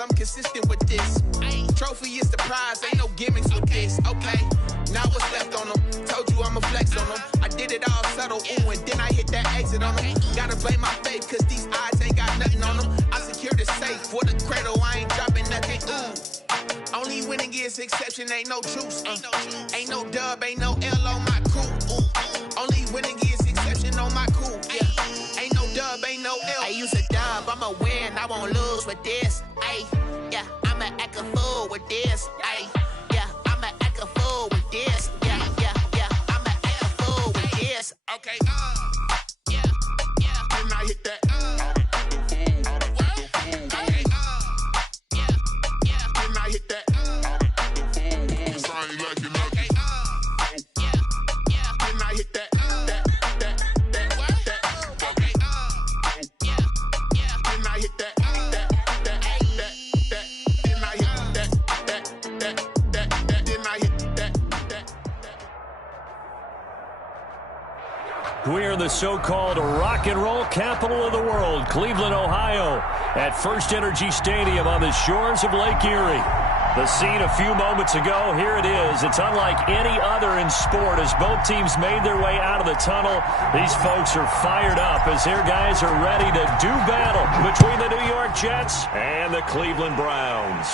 I'm consistent with this. Ay, trophy is the prize, ain't no gimmicks with this. Okay, now what's left on them? Told you I'ma flex on them. I did it all subtle, ooh, and then I hit that exit on them. Gotta blame my faith, cause these odds ain't got nothing on them. I secured the safe for the cradle, I ain't dropping nothing, ooh. Only winning is exception, ain't no truce. Ain't no dub, ain't no L on my crew. Ooh. Only winning is exception on my crew. Yeah. Ain't no dub, ain't no L. I use a dub, I'ma win, I won't lose with this. Ay, yeah, I'ma act a fool with this. Ay, yeah, I'ma act a fool with this. Yeah, I'ma act a fool with this. Okay, yeah, then I hit that. We're the so-called rock and roll capital of the world, Cleveland, Ohio, at First Energy Stadium on the shores of Lake Erie. The scene a few moments ago, here it is. It's unlike any other in sport as both teams made their way out of the tunnel. These folks are fired up as their guys are ready to do battle between the New York Jets and the Cleveland Browns.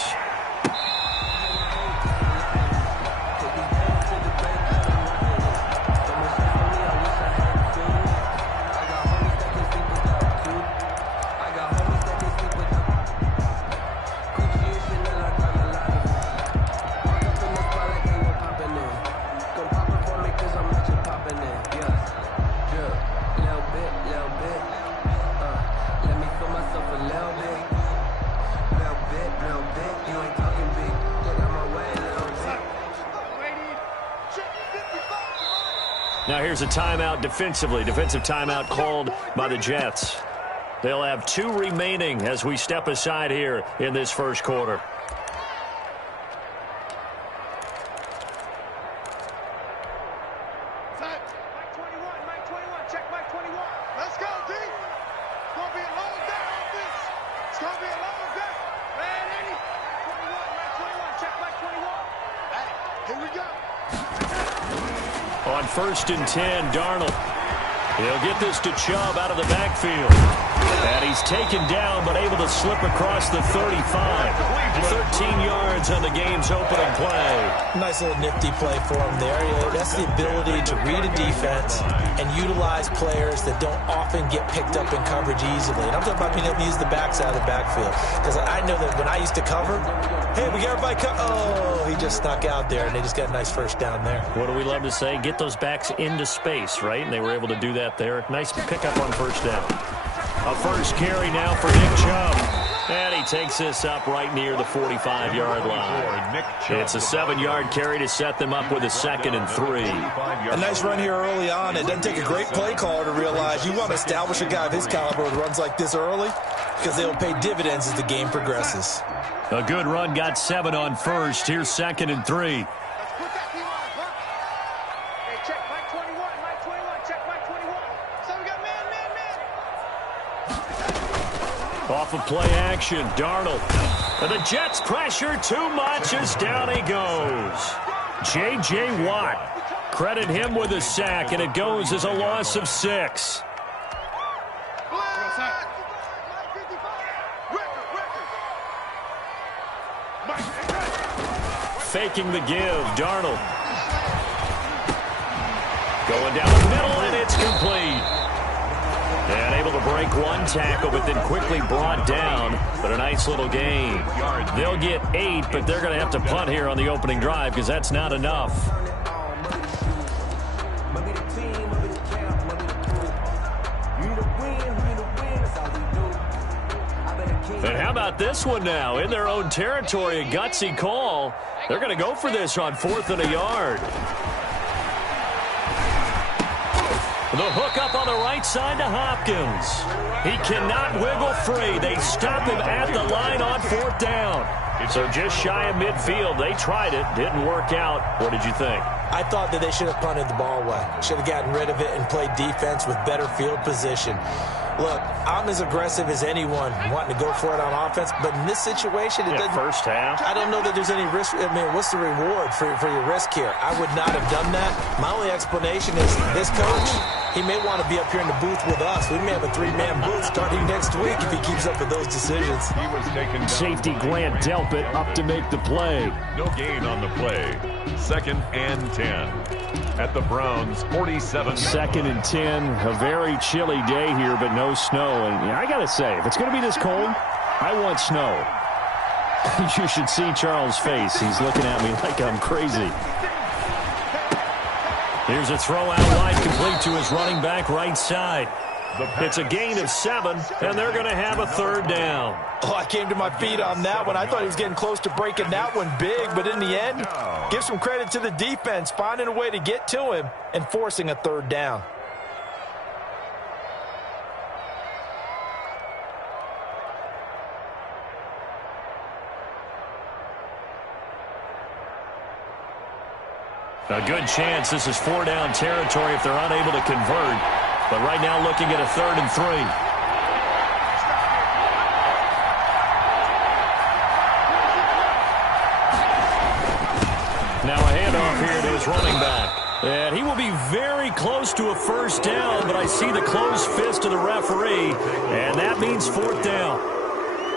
Now here's a timeout defensively. Defensive timeout called by the Jets. They'll have 2 remaining as we step aside here in this first quarter. On 1st and 10, Darnold. He'll get this to Chubb out of the backfield. And he's taken down, but able to slip across the 35. 13 yards on the game's opening play. Nice little nifty play for him there. That's the ability to read a defense and utilize players that don't often get picked up in coverage easily. And I'm talking about being able to use the backside of the backfield. Because I know that when I used to cover, hey, we got everybody oh, he just snuck out there, and they just got a nice first down there. What do we love to say? Get those backs into space, right? And they were able to do that there. Nice pickup on first down. A first carry now for Nick Chubb. And he takes this up right near the 45-yard line. It's a 7-yard carry to set them up with a 2nd and 3. A nice run here early on. It doesn't take a great play caller to realize you want to establish a guy of his caliber with runs like this early because they'll pay dividends as the game progresses. A good run, got 7 on first. Here's 2nd and 3. Off of play action, Darnold. And the Jets pressure too much as down he goes. J.J. Watt. Credit him with a sack, and it goes as a loss of 6. Faking the give, Darnold. Going down the middle, and it's complete. And able to break one tackle, but then quickly brought down. But a nice little gain. They'll get 8, but they're going to have to punt here on the opening drive because that's not enough. And how about this one now? In their own territory, a gutsy call. They're going to go for this on 4th and a yard. The hook up on the right side to Hopkins. He cannot wiggle free. They stop him at the line on 4th down. So just shy of midfield. They tried it. Didn't work out. What did you think? I thought that they should have punted the ball away. Should have gotten rid of it and played defense with better field position. Look, I'm as aggressive as anyone wanting to go for it on offense, but in this situation, it doesn't. First half. I don't know that there's any risk. I mean, what's the reward for your risk here? I would not have done that. My only explanation is this coach, he may want to be up here in the booth with us. We may have a three-man booth starting next week if he keeps up with those decisions. He was taken down. Safety Grant Delpit up to make the play. No gain on the play. 2nd and 10. At the Browns' 47. 2nd and 10. A very chilly day here, but no snow. And I got to say, if it's going to be this cold, I want snow. You should see Charles' face. He's looking at me like I'm crazy. Here's a throw out wide, complete to his running back right side. It's a gain of 7, and they're going to have a 3rd down. Oh, I came to my feet on that one. I thought he was getting close to breaking that one big, but in the end, give some credit to the defense, finding a way to get to him and forcing a 3rd down. A good chance this is 4-down territory if they're unable to convert. But right now looking at a 3rd and 3. Now a handoff here to his running back. And he will be very close to a 1st down, but I see the closed fist of the referee, and that means 4th down.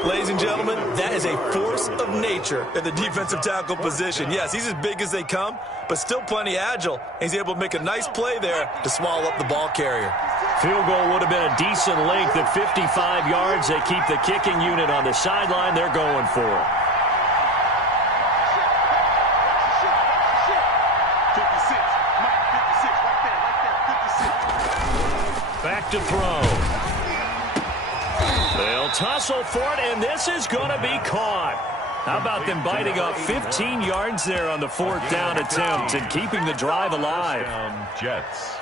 Ladies and gentlemen, that is a force of nature in the defensive tackle position. Yes, he's as big as they come, but still plenty agile. He's able to make a nice play there to swallow up the ball carrier. Field goal would have been a decent length at 55 yards. They keep the kicking unit on the sideline. They're going for it. 56. Mike, 56. Right there. 56. Back to throw. They'll tussle for it, and this is going to be caught. How about them biting off 15 yards there on the 4th down attempt and keeping the drive alive? Jets.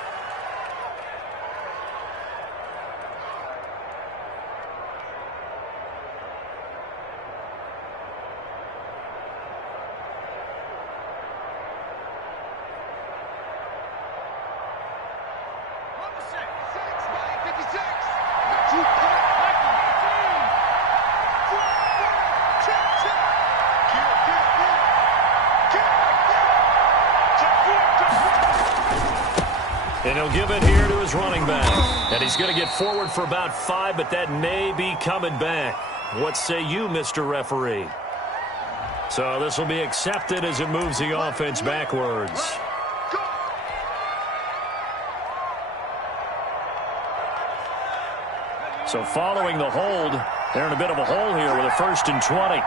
And he'll give it here to his running back. And he's going to get forward for about 5, but that may be coming back. What say you, Mr. Referee? So this will be accepted as it moves the offense backwards. So following the hold, they're in a bit of a hole here with a 1st and 20.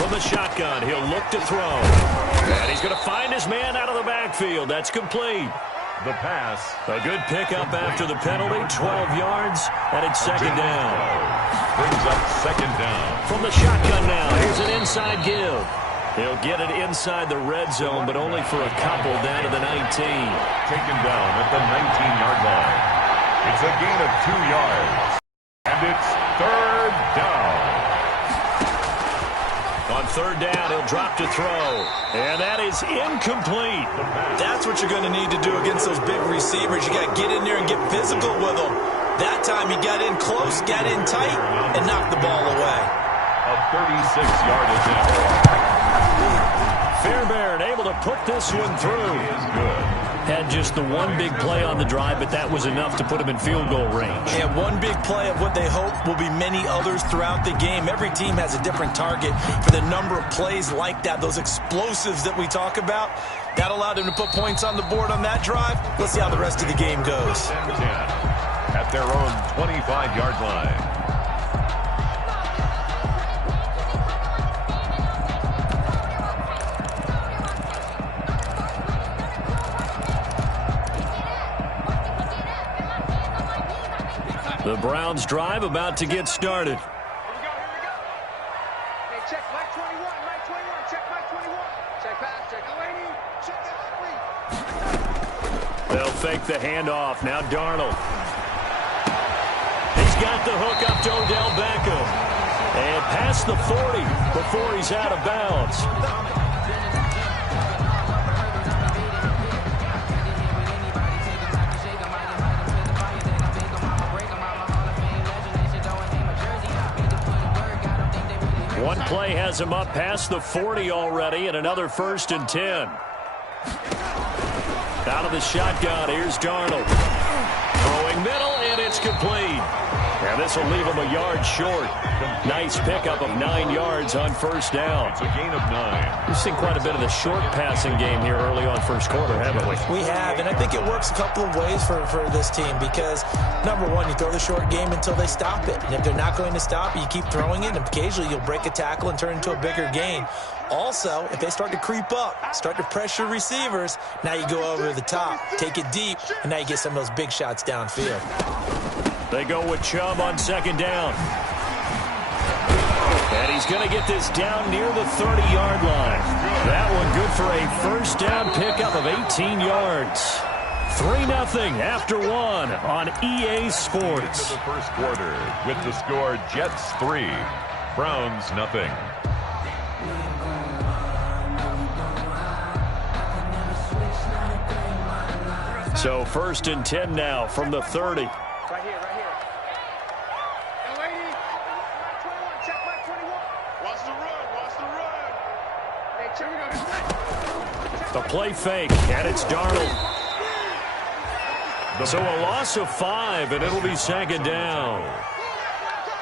From the shotgun, he'll look to throw. And he's going to find his man out of the backfield. That's complete. The pass. A good pickup after the penalty, 12 yards, and it's 2nd down. Brings up 2nd down. From the shotgun now, here's an inside give. He'll get it inside the red zone, but only for a couple down to the 19. Taken down at the 19-yard line. It's a gain of 2 yards. And it's 3rd down. On 3rd down, he'll drop to throw. And that is incomplete. That's what you're going to need to do against those big receivers. You got to get in there and get physical with them. That time he got in close, got in tight, and knocked the ball away. A 36-yard attempt. Fairbairn able to put this one through. Is good. Had just the one big play on the drive, but that was enough to put him in field goal range. And one big play of what they hope will be many others throughout the game. Every team has a different target for the number of plays like that, those explosives that we talk about. That allowed them to put points on the board on that drive. Let's see how the rest of the game goes. At their own 25-yard line. The Browns drive about to get started. Here we go. Hey, check Mike 21, check Mike 21. Check pass, check Delaney. They'll fake the handoff. Now Darnold. He's got the hook up to Odell Beckham. And past the 40 before he's out of bounds. One play has him up past the 40 already, and another 1st and 10. Out of the shotgun, here's Darnold. Throwing middle, and it's complete. And this will leave him a yard short. Nice pickup of 9 yards on 1st down. It's a gain of 9. We've seen quite a bit of the short passing game here early on 1st quarter, haven't we? We have, and I think it works a couple of ways for this team because, number one, you throw the short game until they stop it. And if they're not going to stop it, you keep throwing it, and occasionally you'll break a tackle and turn it into a bigger gain. Also, if they start to creep up, start to pressure receivers, now you go over the top, take it deep, and now you get some of those big shots downfield. They go with Chubb on 2nd down. And he's going to get this down near the 30-yard line. That one good for a 1st down pickup of 18 yards. 3-0 after 1 on EA Sports. Into the 1st quarter with the score Jets 3, Browns 0. So 1st and 10 now from the 30. Right here. Hey, lady. 21. Check back 21. Watch the run. Hey, check it out. The play fake, and it's Darnold. So a loss of 5, and it'll be 2nd down.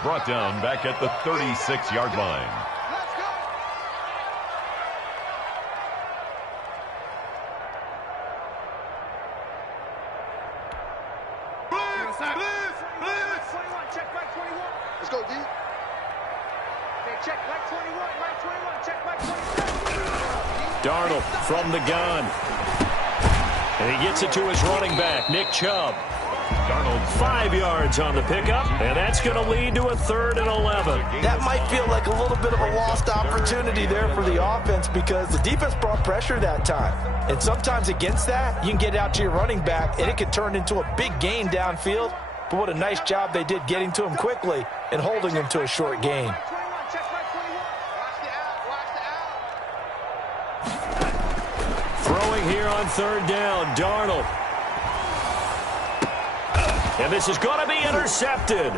Brought down back at the 36-yard line. Check back 21. Let's go, D. Okay, check back 21. Right 21. Check back 27. Darnold from the gun. And he gets it to his running back, Nick Chubb. Darnold 5 yards on the pickup, and that's going to lead to a 3rd and 11. That might feel like a little bit of a lost opportunity there for the offense because the defense brought pressure that time. And sometimes against that, you can get out to your running back, and it could turn into a big gain downfield. But what a nice job they did getting to him quickly and holding him to a short gain. Throwing here on 3rd down, Darnold. And this is going to be intercepted.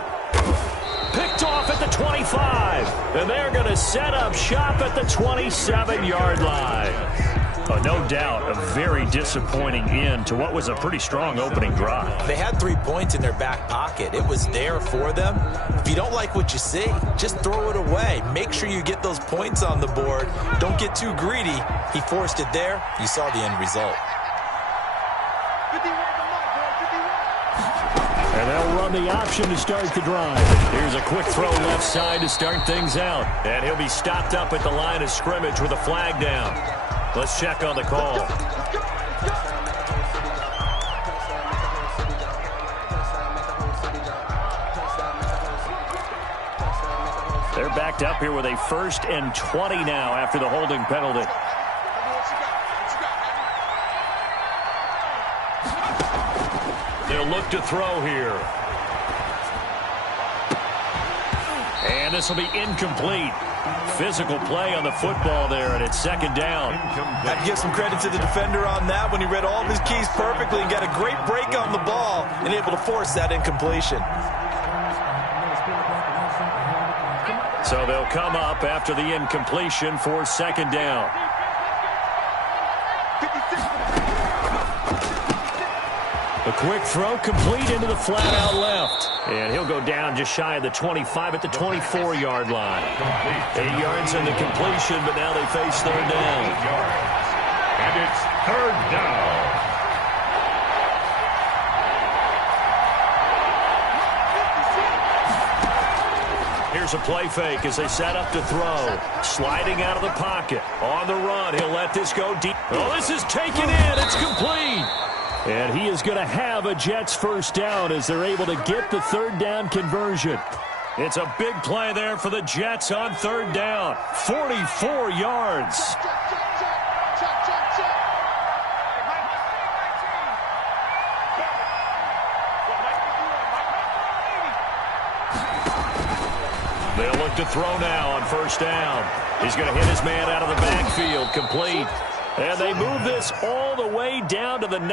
Picked off at the 25. And they're going to set up shop at the 27-yard line. No doubt a very disappointing end to what was a pretty strong opening drive. They had 3 points in their back pocket. It was there for them. If you don't like what you see, just throw it away. Make sure you get those points on the board. Don't get too greedy. He forced it there. You saw the end result. And they'll run the option to start the drive. Here's a quick throw left side to start things out. And he'll be stopped up at the line of scrimmage with a flag down. Let's check on the call. They're backed up here with a 1st and 20 now after the holding penalty. They'll look to throw here. And this will be incomplete. Physical play on the football there, and it's 2nd down. I have to give some credit to the defender on that when he read all of his keys perfectly and got a great break on the ball and able to force that incompletion. So they'll come up after the incompletion for 2nd down. A quick throw complete into the flat out left. And he'll go down just shy of the 25 at the 24-yard line. 8 yards in the completion, but now they face 3rd down. And it's 3rd down. Here's a play fake as they set up to throw. Sliding out of the pocket. On the run, he'll let this go deep. Oh, this is taken in. It's complete. And he is going to have a Jets 1st down as they're able to get the 3rd down conversion. It's a big play there for the Jets on 3rd down. 44 yards. They'll look to throw now on first down. He's going to hit his man out of the backfield. Complete. And they move this all the way down to the 9.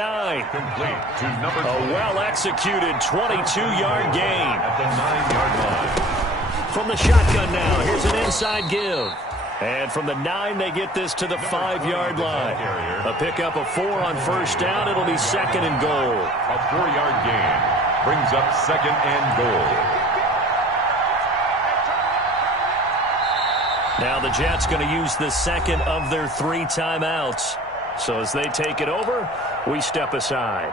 Complete to number 2. A well-executed 22-yard gain. At the 9-yard line. From the shotgun now, here's an inside give. And from the 9, they get this to the 5-yard line. A pickup of 4 on first down. It'll be 2nd and goal. A 4-yard gain brings up 2nd and goal. Now the Jets going to use the second of their 3 timeouts. So as they take it over, we step aside.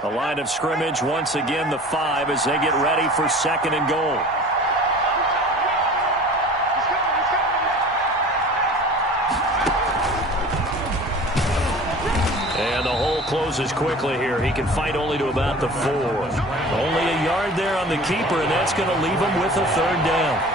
The line of scrimmage, once again, the 5 as they get ready for 2nd and goal. And the hole closes quickly here. He can fight only to about the 4. Only a yard there on the keeper, and that's going to leave him with a 3rd down.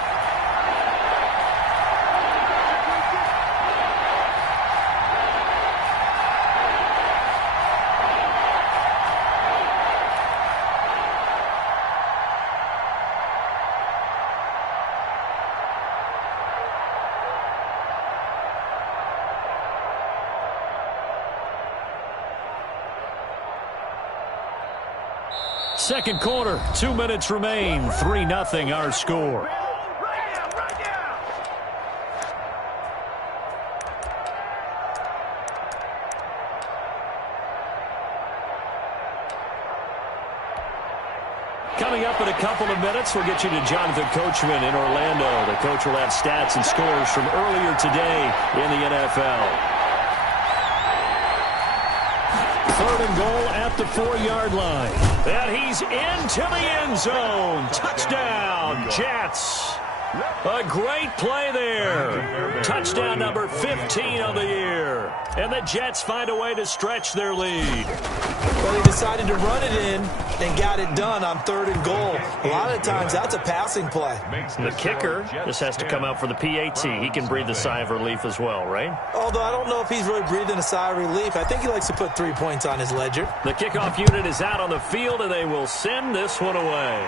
Second quarter, 2 minutes remain. 3-0 our score. Coming up in a couple of minutes, we'll get you to Jonathan Coachman in Orlando. The coach will have stats and scores from earlier today in the NFL. 3rd and goal at the 4-yard line. And he's into the end zone. Touchdown, Jets. A great play there. Touchdown number 15 of the year. And the Jets find a way to stretch their lead. Well, they decided to run it in and got it done on 3rd and goal. A lot of times, that's a passing play. The kicker just has to come out for the PAT. He can breathe a sigh of relief as well, right? Although I don't know if he's really breathing a sigh of relief. I think he likes to put 3 points on his ledger. The kickoff unit is out on the field, and they will send this one away.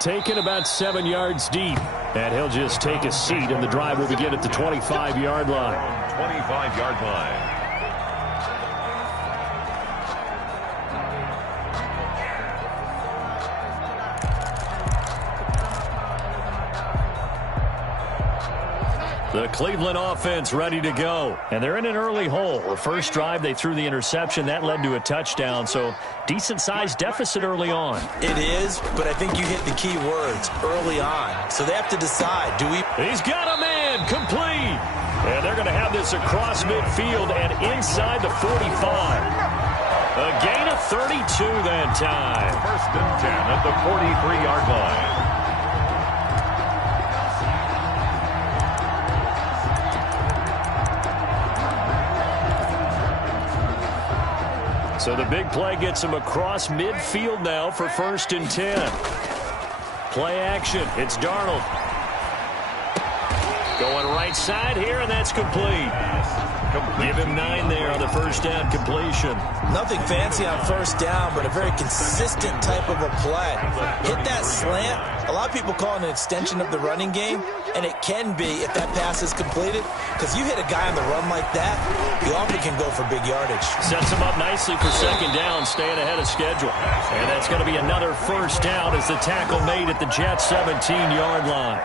Taken about 7 yards deep. And he'll just take a seat, and the drive will begin at the 25-yard line. 25-yard line. The Cleveland offense ready to go. And they're in an early hole. The first drive, they threw the interception. That led to a touchdown. So decent-sized deficit early on. It is, but I think you hit the key words, early on. So they have to decide, do we... He's got a man, complete. And they're going to have this across midfield and inside the 45. A gain of 32 that time. 1st and 10 at the 43-yard line. So the big play gets him across midfield now for 1st and 10. Play action. It's Darnold. Going right side here, and that's complete. Give him 9 there on the first down completion. Nothing fancy on first down, but a very consistent type of a play. Hit that slant. A lot of people call it an extension of the running game, and it can be if that pass is completed, because you hit a guy on the run like that, you often can go for big yardage. Sets him up nicely for 2nd down, staying ahead of schedule. And that's going to be another first down as the tackle made at the Jets' 17-yard line.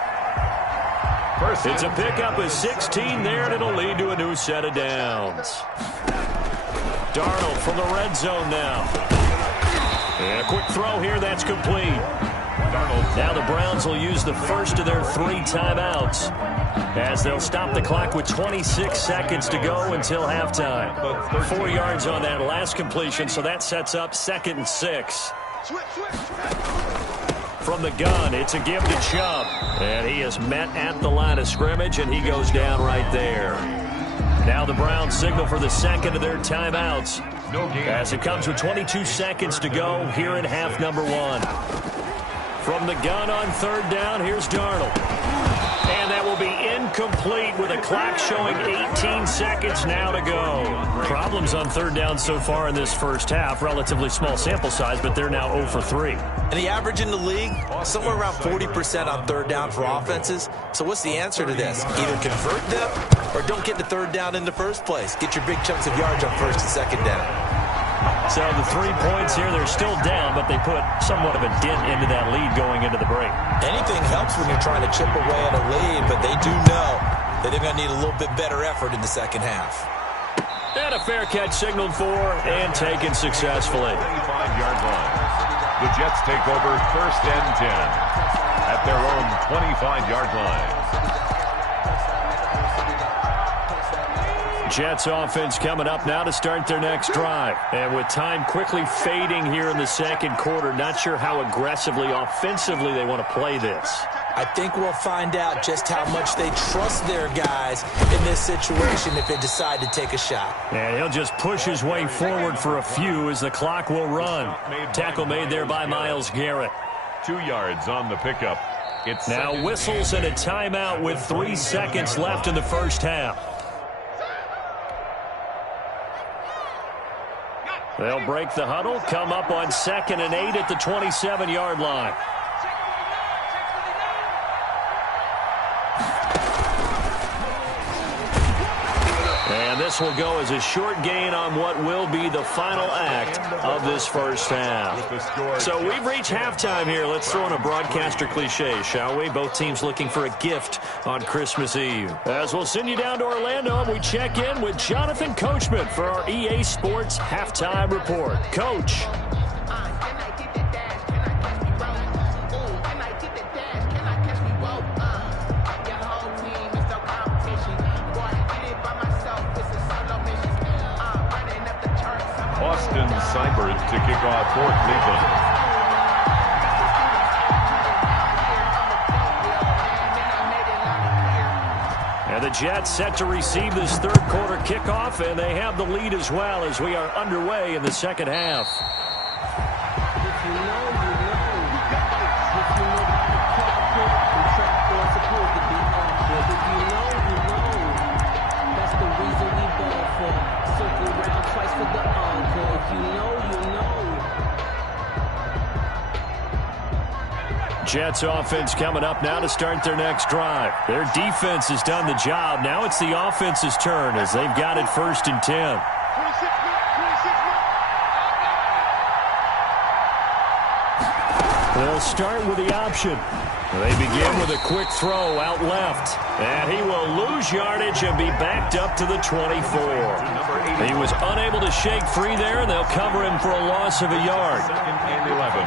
It's a pickup of 16 there, and it'll lead to a new set of downs. Darnold from the red zone now. And a quick throw here, that's complete. Now the Browns will use the first of their 3 timeouts as they'll stop the clock with 26 seconds to go until halftime. 4 yards on that last completion, so that sets up 2nd and 6. From the gun, it's a give to Chubb. And he is met at the line of scrimmage, and he goes down right there. Now the Browns signal for the 2nd of their timeouts as it comes with 22 seconds to go here in half number 1. From the gun on 3rd down, here's Darnold. And And that will be incomplete with a clock showing 18 seconds now to go. Problems on third down so far in this first half. Relatively small sample size, but they're now 0 for 3. And the average in the league, somewhere around 40% on third down for offenses. So what's the answer to this? Either convert them or don't get the third down in the first place. Get your big chunks of yards on first and second down. So the 3 points here, they're still down, but they put somewhat of a dent into that lead going into the break. Anything helps when you're trying to chip away at a lead, but they do know that they're going to need a little bit better effort in the second half. And a fair catch signaled for and taken successfully. 25-yard line. The Jets take over first and 10 at their own 25-yard line. Jets offense coming up now to start their next drive. And with time quickly fading here in the second quarter, not sure how aggressively, offensively they want to play this. I think we'll find out just how much they trust their guys in this situation if they decide to take a shot. And he'll just push his way forward for a few as the clock will run. Tackle made there by Myles Garrett. 2 yards on the pickup. It's now whistles and a timeout with 3 seconds left in the first half. They'll break the huddle, come up on 2nd and 8 at the 27-yard line. And this will go as a short gain on what will be the final act of this first half. So we've reached halftime here. Let's throw in a broadcaster cliche, shall we? Both teams looking for a gift on Christmas Eve. As we'll send you down to Orlando, and we check in with Jonathan Coachman for our EA Sports Halftime Report. Coach. Seibert to kick off for Cleveland. And the Jets set to receive this third quarter kickoff, and they have the lead as well as we are underway in the second half. Jets offense coming up now to start their next drive. Their defense has done the job. Now it's the offense's turn as they've got it 1st and 10. They'll start with the option. They begin with a quick throw out left. And he will lose yardage and be backed up to the 24. He was unable to shake free there, and they'll cover him for a loss of a yard. 2nd and 11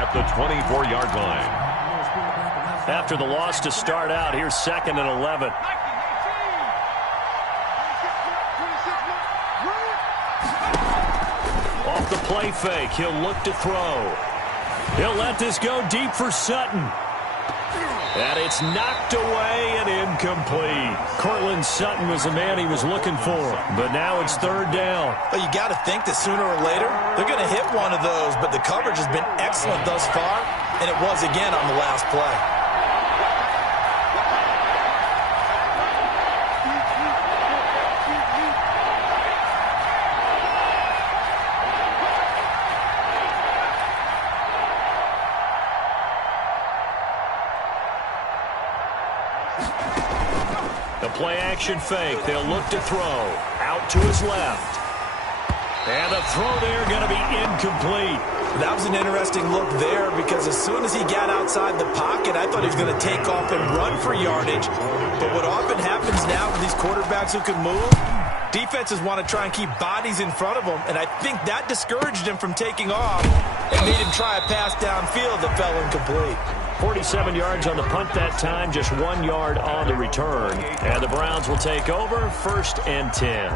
at the 24-yard line. After the loss to start out, here's 2nd and 11. Off the play fake, he'll look to throw. He'll let this go deep for Sutton. And it's knocked away and incomplete. Cortland Sutton was the man he was looking for, but now it's 3rd down. Well, you got to think that sooner or later they're going to hit one of those, but the coverage has been excellent thus far, and it was again on the last play. Play-action fake. They'll look to throw. Out to his left. And the throw there going to be incomplete. That was an interesting look there because as soon as he got outside the pocket, I thought he was going to take off and run for yardage. But what often happens now with these quarterbacks who can move, defenses want to try and keep bodies in front of them, and I think that discouraged him from taking off and made him try a pass downfield that fell incomplete. 47 yards on the punt that time, just 1 yard on the return. And the Browns will take over 1st and 10.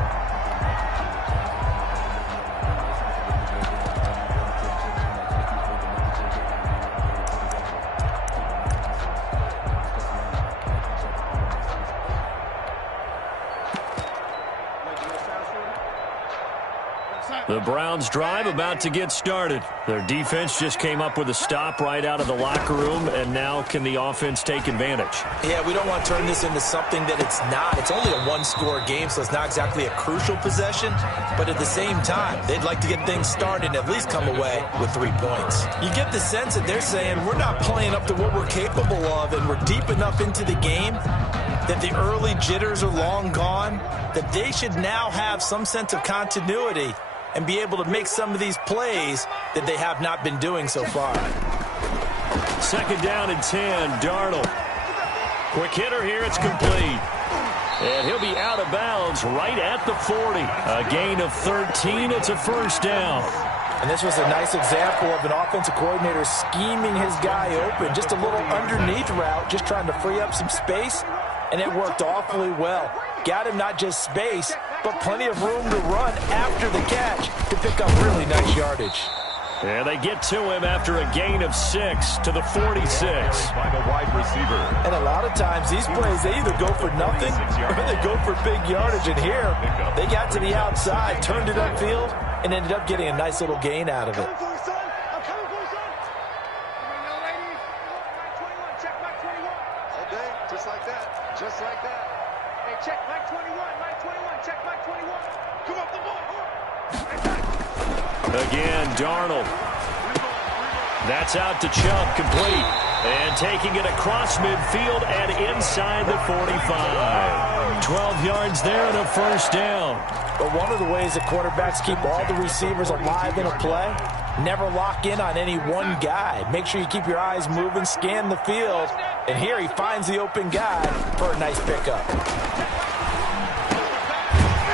The Browns drive about to get started. Their defense just came up with a stop right out of the locker room, and now can the offense take advantage? Yeah, we don't want to turn this into something that it's not. It's only a one-score game, so it's not exactly a crucial possession. But at the same time, they'd like to get things started and at least come away with 3 points. You get the sense that they're saying we're not playing up to what we're capable of, and we're deep enough into the game that the early jitters are long gone, that they should now have some sense of continuity and be able to make some of these plays that they have not been doing so far. Second down and 10, Darnold. Quick hitter here, it's complete. And he'll be out of bounds right at the 40. A gain of 13, it's a first down. And this was a nice example of an offensive coordinator scheming his guy open. Just a little underneath route, just trying to free up some space, and it worked awfully well. Got him not just space, but plenty of room to run after the catch to pick up really nice yardage. And they get to him after a gain of 6 to the 46. By the wide receiver. And a lot of times these plays, they either go for nothing or they go for big yardage. And here, they got to the outside, turned it upfield, and ended up getting a nice little gain out of it. Just like that. Just like that. Hey, check Mike 21. Mike 21. Check Mike 21. Come up the ball. Again, Darnold. That's out to Chubb, complete. And taking it across midfield and inside the 45. 12 yards there and a first down. But one of the ways that quarterbacks keep all the receivers alive in a play, never lock in on any one guy. Make sure you keep your eyes moving, scan the field. And here he finds the open guy for a nice pickup.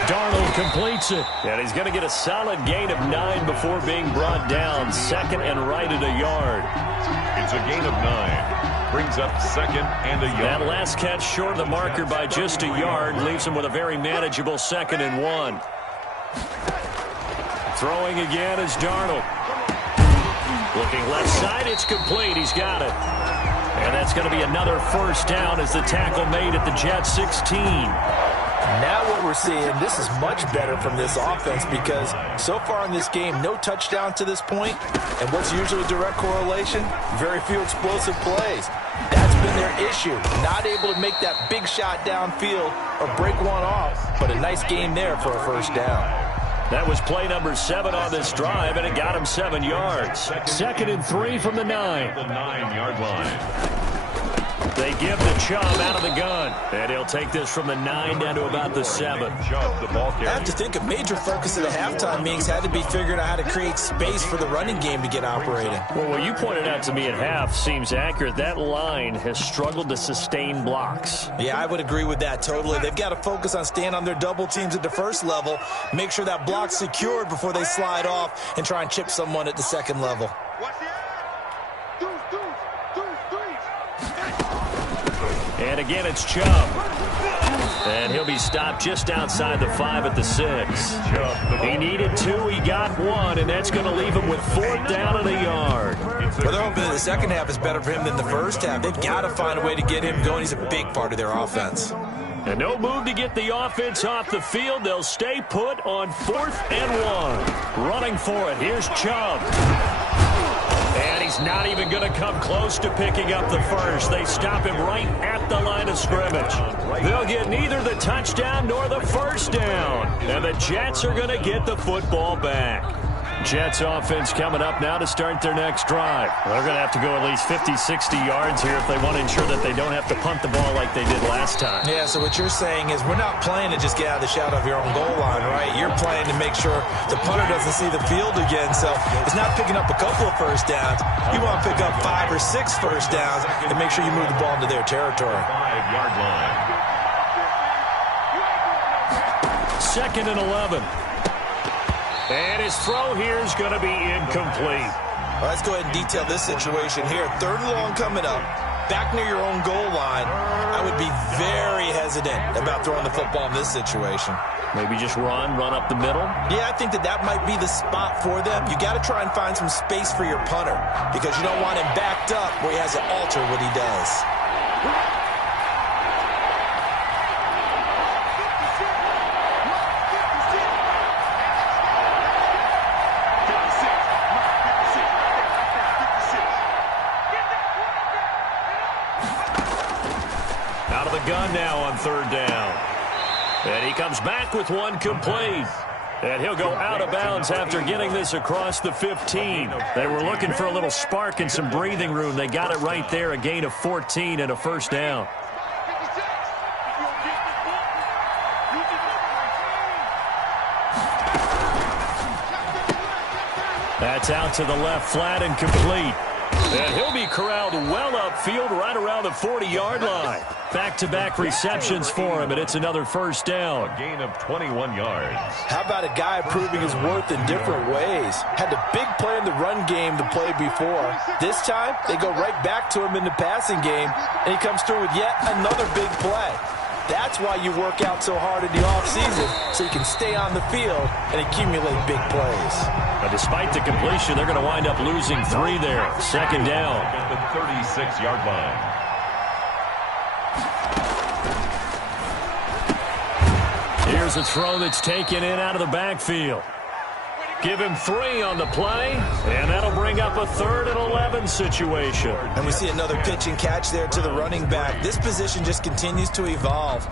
Darnold completes it. And he's going to get a solid gain of 9 before being brought down. Second and right at a yard. It's a gain of 9. Brings up second and a yard. That last catch short of the marker by just a yard leaves him with a very manageable 2nd and 1. Throwing again is Darnold. Looking left side, it's complete. He's got it. And that's going to be another first down as the tackle made at the Jets 16. Now what we're seeing, this is much better from this offense because so far in this game, no touchdown to this point. And what's usually a direct correlation? Very few explosive plays. That's been their issue. Not able to make that big shot downfield or break one off, but a nice game there for a first down. That was play number 7 on this drive, and it got him 7 yards. 2nd and 3 from the 9. The 9-yard line. They give the Chubb out of the gun, and he'll take this from the 9 down to about the 7. Chubb, the ball carrier. I have to think a major focus of the halftime meetings had to be figuring out how to create space for the running game to get operating. Well, what you pointed out to me at half seems accurate. That line has struggled to sustain blocks. Yeah, I would agree with that totally. They've got to focus on staying on their double teams at the first level, make sure that block's secured before they slide off and try and chip someone at the second level. And again, it's Chubb. And he'll be stopped just outside the 5 at the 6. He needed 2, he got 1, and that's going to leave him with 4th down and a yard. Well, they're hoping that the second half is better for him than the first half. They've got to find a way to get him going. He's a big part of their offense. And no move to get the offense off the field. They'll stay put on 4th and 1. Running for it, here's Chubb. And he's not even going to come close to picking up the first. They stop him right at the line of scrimmage. They'll get neither the touchdown nor the first down. And the Jets are going to get the football back. Jets offense coming up now to start their next drive. They're going to have to go at least 50, 60 yards here if they want to ensure that they don't have to punt the ball like they did last time. Yeah, so what you're saying is we're not playing to just get out of the shadow of your own goal line, right? You're playing to make sure the punter doesn't see the field again. So it's not picking up a couple of first downs. You want to pick up 5 or 6 first downs and make sure you move the ball into their territory. 5-yard line. 2nd and 11. And his throw here is going to be incomplete. Well, let's go ahead and detail this situation here. 3rd and long coming up. Back near your own goal line. I would be very hesitant about throwing the football in this situation. Maybe just run up the middle? Yeah, I think that might be the spot for them. You got to try and find some space for your punter because you don't want him backed up where he has to alter what he does. run now on third down. And he comes back with one complete. And he'll go out of bounds after getting this across the 15. They were looking for a little spark and some breathing room. They got it right there, a gain of 14 and a first down. That's out to the left, flat and complete. And he'll be corralled well upfield right around the 40-yard line. Back-to-back receptions for him, and it's another first down. A gain of 21 yards. How about a guy proving his worth in different ways? Had a big play in the run game to play before. This time, they go right back to him in the passing game, and he comes through with yet another big play. That's why you work out so hard in the offseason, so you can stay on the field and accumulate big plays. But despite the completion, they're going to wind up losing 3 there. Second down. At the 36-yard line. Here's a throw that's taken in out of the backfield. Give him 3 on the play, and that'll bring up a 3rd and 11 situation. And we see another pitch and catch there to the running back. This position just continues to evolve.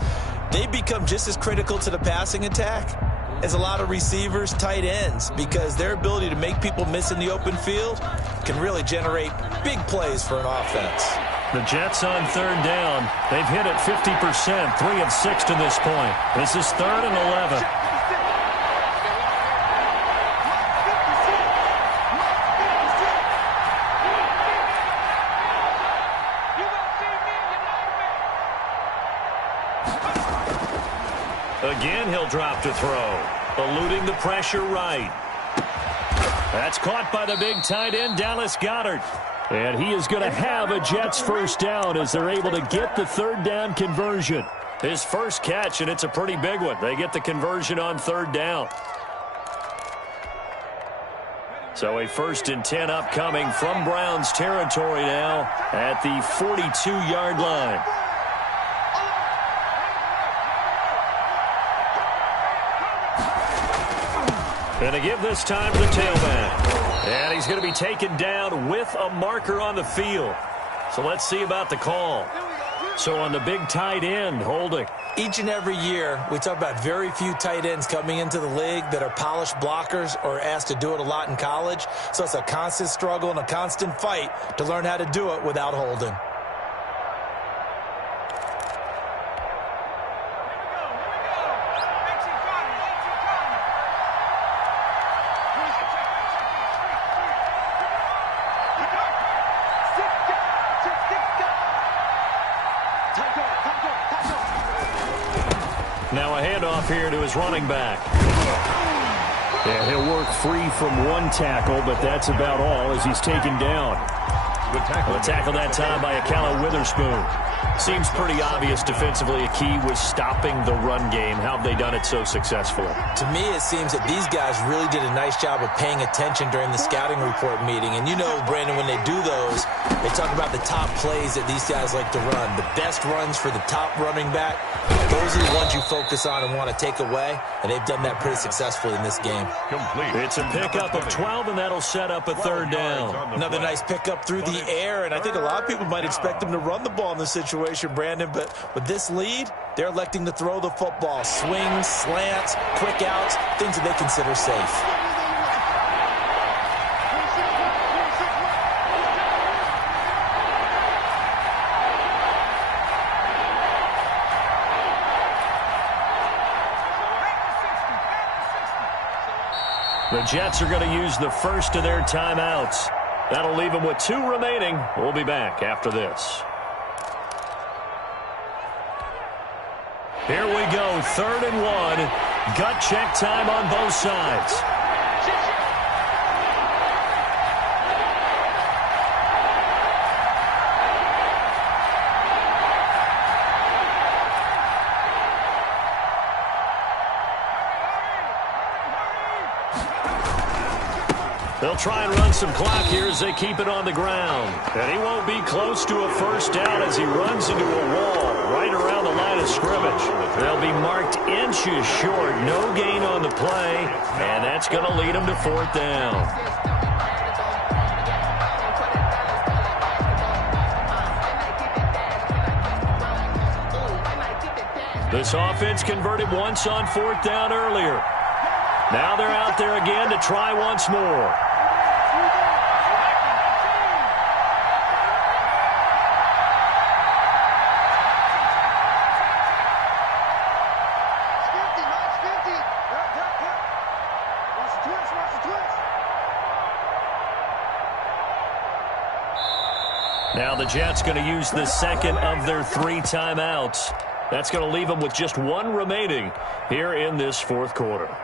They become just as critical to the passing attack as a lot of receivers, tight ends, because their ability to make people miss in the open field can really generate big plays for an offense. The Jets on third down. They've hit it 50%, 3 of 6 to this point. This is 3rd and 11. Again, he'll drop to throw, eluding the pressure right. That's caught by the big tight end, Dallas Goedert. And he is going to have a Jets first down as they're able to get the third down conversion. His first catch, and it's a pretty big one. They get the conversion on third down. So a 1st and 10 upcoming from Browns territory now at the 42-yard line. And to give this time to the tailback. And he's going to be taken down with a marker on the field. So let's see about the call. So on the big tight end, holding. Each and every year, we talk about very few tight ends coming into the league that are polished blockers or asked to do it a lot in college. So it's a constant struggle and a constant fight to learn how to do it without holding. Now a handoff here to his running back. And he'll work free from one tackle, but that's about all as he's taken down. The tackle that time by Akala Witherspoon. Seems pretty obvious defensively a key was stopping the run game. How have they done it so successfully? To me, it seems that these guys really did a nice job of paying attention during the scouting report meeting. And you know, Brandon, when they do those, they talk about the top plays that these guys like to run. The best runs for the top running back, those are the ones you focus on and want to take away. And they've done that pretty successfully in this game. Complete. It's a pickup of 12, and that'll set up a third down. Another nice pickup through the air, and I think a lot of people might expect them to run the ball in this situation, Brandon, but with this lead, they're electing to throw the football. Swings, slants, quick outs, things that they consider safe. The Jets are going to use the first of their timeouts. That'll leave them with 2 remaining. We'll be back after this. Here we go, 3rd and 1. Gut check time on both sides. They'll try and run some clock here as they keep it on the ground. And he won't be close to a first down as he runs into a wall right around the line of scrimmage. They'll be marked inches short. No gain on the play, and that's going to lead them to 4th down. This offense converted once on 4th down earlier. Now they're out there again to try once more. Now the Jets going to use the second of their 3 timeouts. That's going to leave them with just 1 remaining here in this 4th quarter.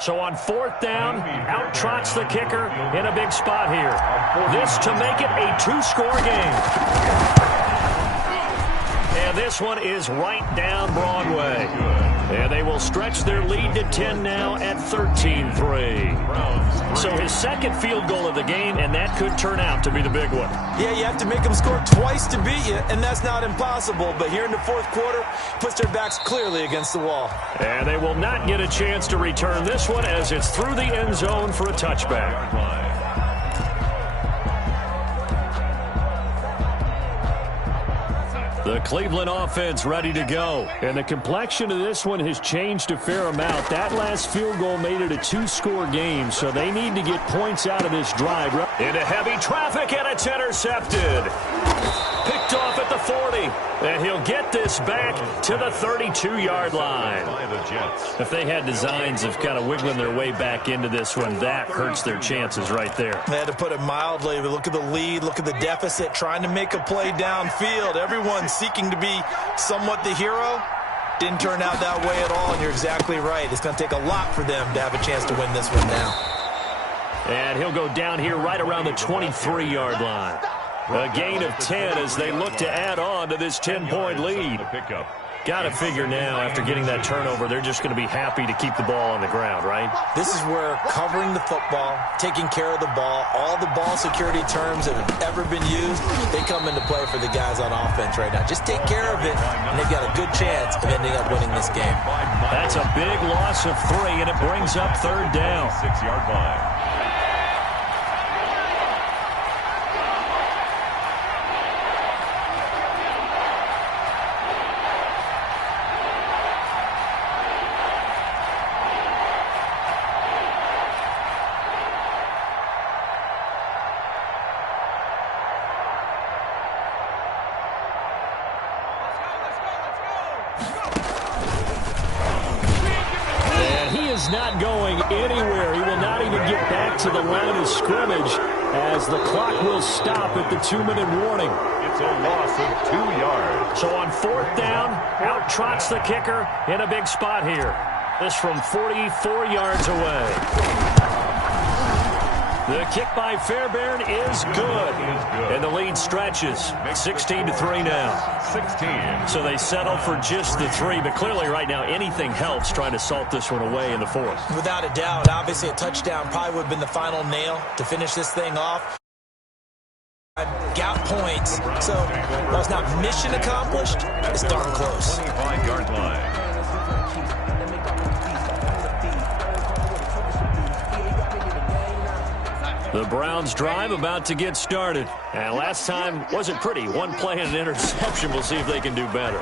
So on 4th down, out trots the kicker in a big spot here. This to make it a 2-score game. And this one is right down Broadway. And they will stretch their lead to 10 now at 13-3. So his second field goal of the game, and that could turn out to be the big one. Yeah, you have to make them score twice to beat you, and that's not impossible. But here in the 4th quarter, puts their backs clearly against the wall. And they will not get a chance to return this one as it's through the end zone for a touchback. The Cleveland offense ready to go. And the complexion of this one has changed a fair amount. That last field goal made it a 2-score game, so they need to get points out of this drive. Into heavy traffic, and it's intercepted. Picked off at the 40. And he'll get this back to the 32-yard line. If they had designs of kind of wiggling their way back into this one, that hurts their chances right there. They had to put it mildly, but look at the lead, look at the deficit, trying to make a play downfield. Everyone seeking to be somewhat the hero. Didn't turn out that way at all, and you're exactly right. It's going to take a lot for them to have a chance to win this one now. And he'll go down here right around the 23-yard line. A gain of 10 as they look to add on to this 10-point lead. Got to figure now, after getting that turnover, they're just going to be happy to keep the ball on the ground, right? This is where covering the football, taking care of the ball, all the ball security terms that have ever been used, they come into play for the guys on offense right now. Just take care of it, and they've got a good chance of ending up winning this game. That's a big loss of 3, and it brings up 3rd down. 6-yard line. Not going anywhere. He will not even get back to the line of scrimmage as the clock will stop at the 2-minute warning. It's a loss of 2 yards. So on 4th down, out trots the kicker in a big spot here. This from 44 yards away. The kick by Fairbairn is good. And the lead stretches. 16-3 now. 16. So they settle for just the 3, but clearly right now anything helps trying to salt this one away in the 4th. Without a doubt, obviously a touchdown probably would have been the final nail to finish this thing off. Got points, so while it's not mission accomplished, it's darn close. 25-yard line. The Browns drive about to get started. And last time wasn't pretty. 1 play and an interception. We'll see if they can do better.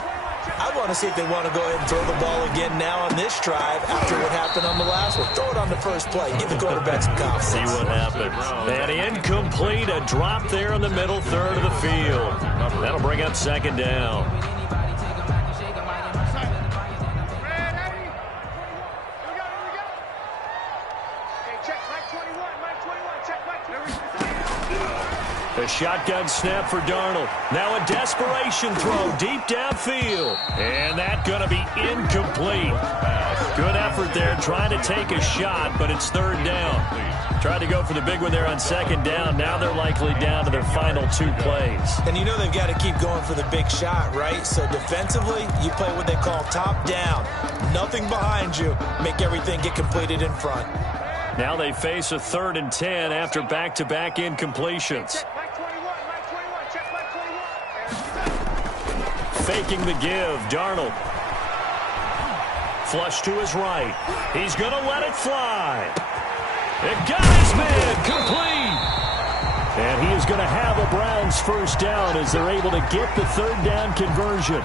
I want to see if they want to go ahead and throw the ball again now on this drive after what happened on the last one. Throw it on the first play. Give the quarterback some confidence. See what happens. And incomplete. A drop there in the middle third of the field. That'll bring up 2nd down. A shotgun snap for Darnold. Now a desperation throw deep downfield. And that's going to be incomplete. Good effort there trying to take a shot, but it's 3rd down. Tried to go for the big one there on 2nd down. Now they're likely down to their final 2 plays. And you know they've got to keep going for the big shot, right? So defensively, you play what they call top down. Nothing behind you. Make everything get completed in front. Now they face a 3rd and 10 after back-to-back incompletions. Faking the give, Darnold. Flush to his right. He's going to let it fly. It got his man complete. And he is going to have a Browns first down as they're able to get the third down conversion.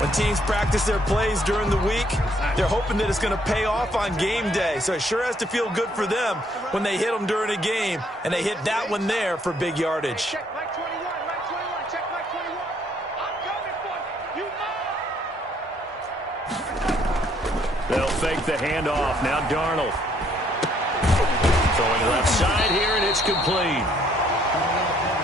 When teams practice their plays during the week, they're hoping that it's going to pay off on game day. So it sure has to feel good for them when they hit them during a game, and they hit that one there for big yardage. Check Mike 21, Mike 21, check Mike 21. I'm coming for you. They'll fake the handoff. Now Darnold. Throwing left side here, and it's complete.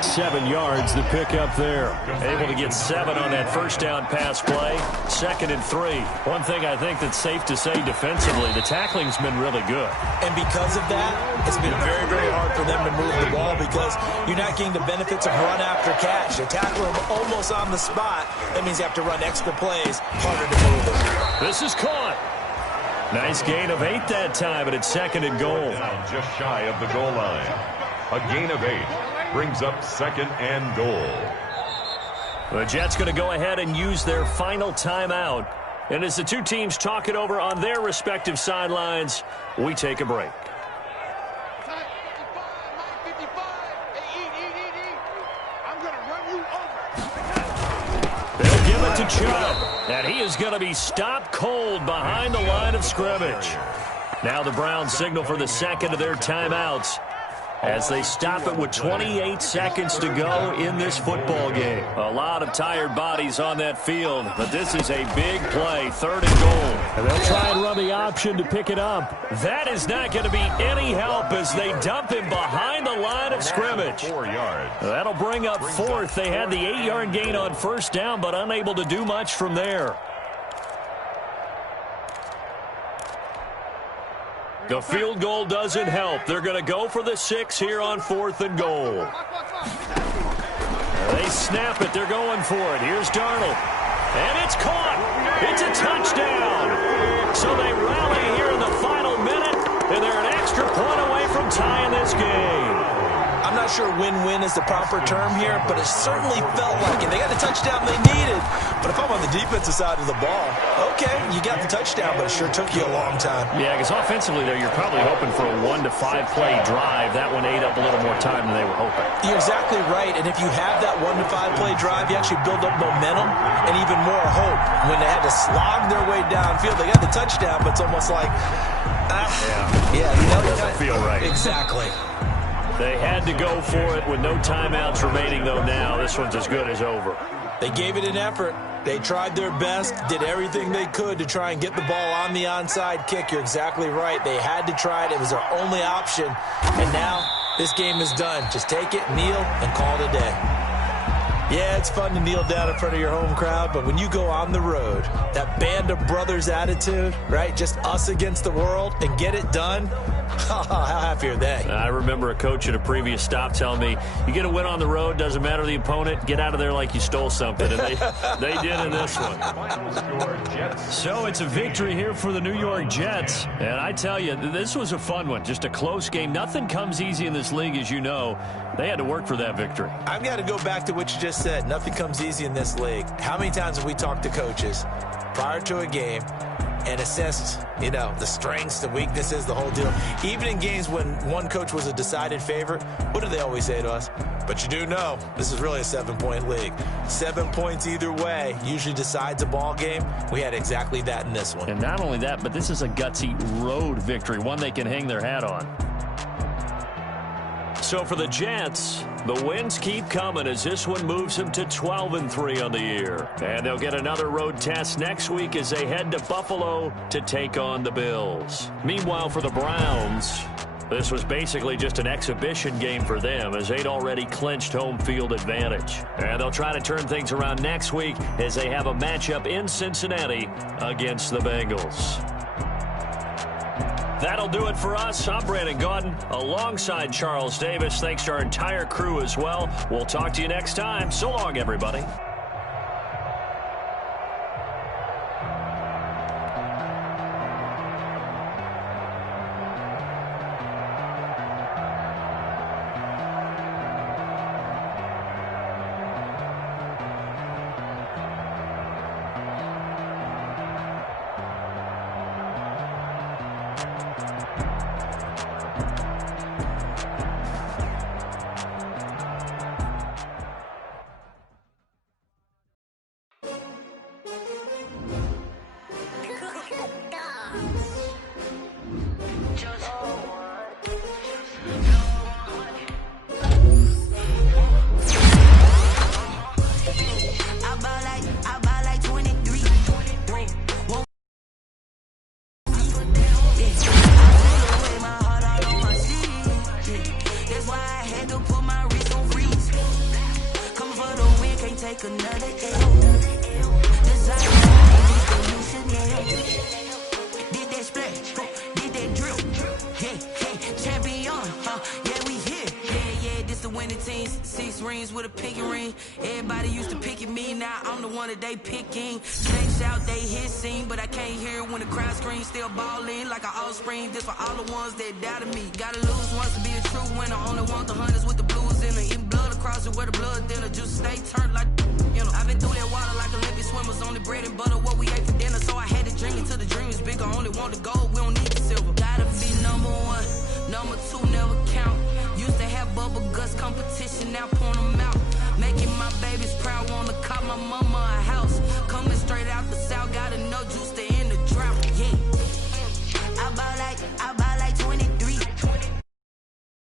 7 yards the pick up there. Able to get 7 on that first down pass play. 2nd and 3. One thing I think that's safe to say defensively, the tackling's been really good. And because of that, it's been very, very hard for them to move the ball because you're not getting the benefits of run after catch. They tackle them almost on the spot. That means you have to run extra plays, harder to move them. This is caught. Nice gain of 8 that time, but it's 2nd and goal. Just shy of the goal line. A gain of 8 brings up 2nd and goal. The Jets going to go ahead and use their final timeout. And as the two teams talk it over on their respective sidelines, we take a break. Time 55, Mike 55. Hey, eat. I'm going to run you over. They'll give it to Chubb. And he is going to be stopped cold behind the line of scrimmage. Now the Browns signal for the second of their timeouts as they stop it with 28 seconds to go in this football game. A lot of tired bodies on that field, but this is a big play, 3rd and goal. And they'll try and run the option to pick it up. That is not going to be any help as they dump him behind the line of scrimmage. 4 yards. That'll bring up 4th. They had the 8-yard gain on first down, but unable to do much from there. The field goal doesn't help. They're going to go for the 6 here on 4th and goal. They snap it. They're going for it. Here's Darnold. And it's caught. It's a touchdown. So they rally here in the final minute, and they're an extra point away from tying this game. I'm not sure win-win is the proper term here, but it certainly felt like it. They got the touchdown they needed. But if I'm on the defensive side of the ball, okay, you got the touchdown, but it sure took you a long time. Yeah, because offensively, there, you're probably hoping for a 1 to 5 play drive. That one ate up a little more time than they were hoping. You're exactly right, and if you have that 1 to 5 play drive, you actually build up momentum and even more hope. When they had to slog their way downfield, they got the touchdown, but it's almost like, yeah, it doesn't feel right. Exactly. They had to go for it with no timeouts remaining, though. Now this one's as good as over. They gave it an effort. They tried their best, did everything they could to try and get the ball on the onside kick. You're exactly right. They had to try it. It was their only option. And now this game is done. Just take it, kneel, and call it a day. Yeah, it's fun to kneel down in front of your home crowd, but when you go on the road, that band of brothers attitude, right, just us against the world, and get it done, how happy are they? I remember a coach at a previous stop telling me, you get a win on the road, doesn't matter the opponent, get out of there like you stole something. And they did in this one. So it's a victory here for the New York Jets. And I tell you, this was a fun one, just a close game. Nothing comes easy in this league, as you know. They had to work for that victory. I've got to go back to what you just said. Nothing comes easy in this league. How many times have we talked to coaches prior to a game and assessed, the strengths, the weaknesses, the whole deal? Even in games when one coach was a decided favorite, what do they always say to us? But you do know, this is really a 7-point league. 7 points either way usually decides a ball game. We had exactly that in this one. And not only that, but this is a gutsy road victory, one they can hang their hat on. So for the Jets, the wins keep coming as this one moves them to 12-3 on the year. And they'll get another road test next week as they head to Buffalo to take on the Bills. Meanwhile, for the Browns, this was basically just an exhibition game for them as they'd already clinched home field advantage. And they'll try to turn things around next week as they have a matchup in Cincinnati against the Bengals. That'll do it for us. I'm Brandon Gaudin alongside Charles Davis. Thanks to our entire crew as well. We'll talk to you next time. So long, everybody. champion, yeah, we here. Yeah, this the winning team. 6 rings with a pinky ring. Everybody used to pick at me, now I'm the one that they picking. They shout, they hit scene, but I can't hear it when the crowd screams. Still ballin' like an offspring. This for all the ones that doubted me. Gotta lose once to be a true winner. Only want the hunters with the blues in it. Eating blood across it where the blood dinner. Just stay turned like, you know. I've been through that water like Olympic swimmers. Only bread and butter, what we ate for dinner. So I had to dream until the dream is bigger. Only want the gold, we don't need the silver. Gotta be number 1, number 2 never count. Used to have bubble guts competition, now pouring